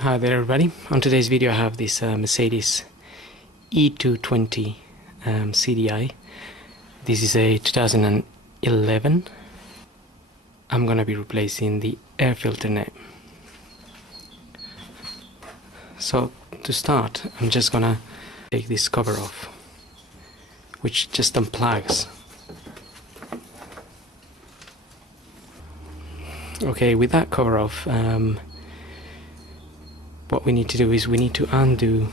Hi there everybody. On today's video I have this Mercedes E220 CDi. This is a 2011. I'm gonna be replacing the air filter net. So to start, I'm just gonna take this cover off, which just unplugs. Okay, with that cover off, what we need to do is we need to undo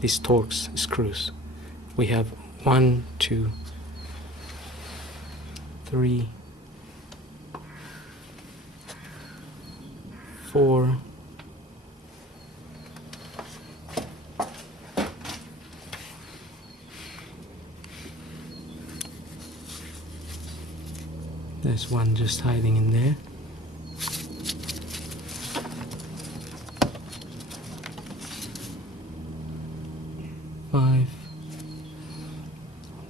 these Torx screws. We have 1, 2, 3, 4, there's one just hiding in there. Five.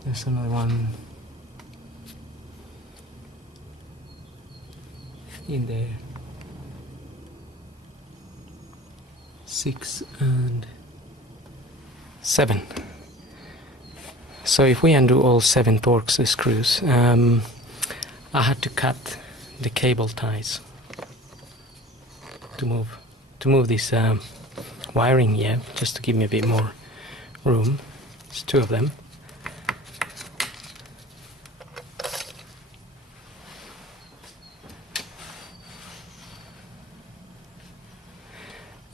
There's another one in there. 6 and 7. So if we undo all 7 Torx screws, I had to cut the cable ties to move this wiring here, just to give me a bit more room. There's 2 of them.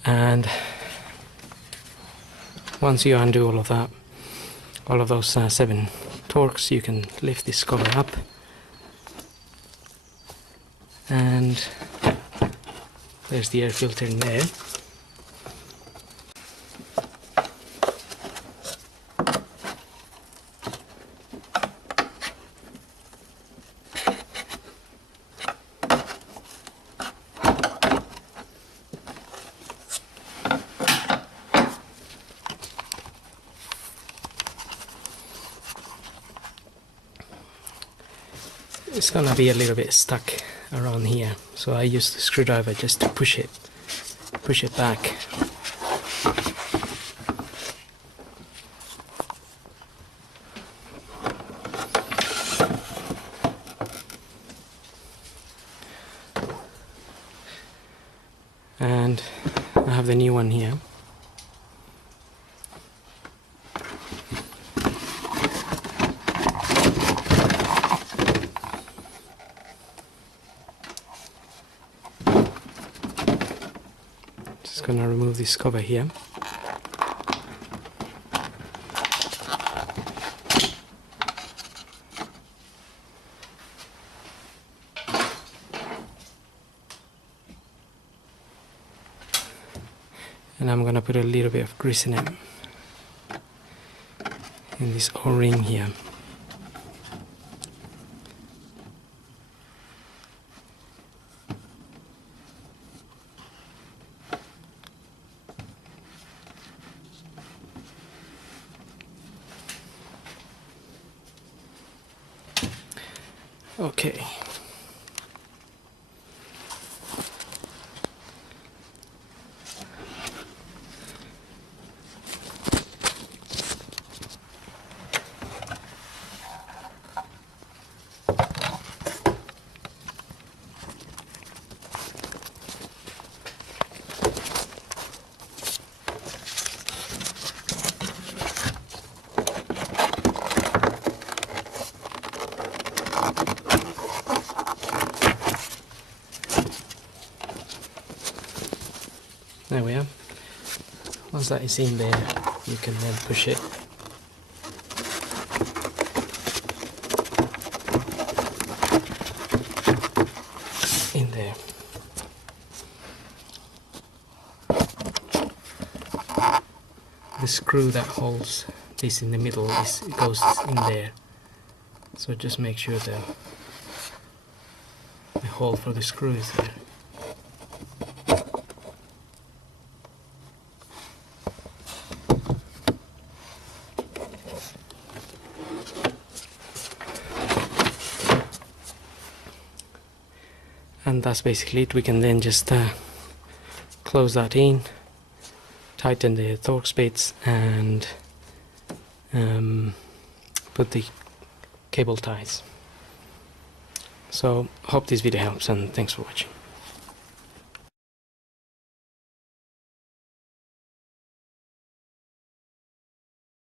And once you undo all of that, all of those 7 Torx, you can lift this cover up, and there's the air filter in there. It's gonna be a little bit stuck around here, so I use the screwdriver just to push it back. And I have the new one here. Just gonna remove this cover here. And I'm gonna put a little bit of grease in it, in this O-ring here. Okay. There we are. Once that is in there, you can then push it in there. The screw that holds this in the middle goes in there, so just make sure the hole for the screw is there. And that's basically it. We can then just close that in, tighten the Torx bits, and put the cable ties. So hope this video helps, and thanks for watching.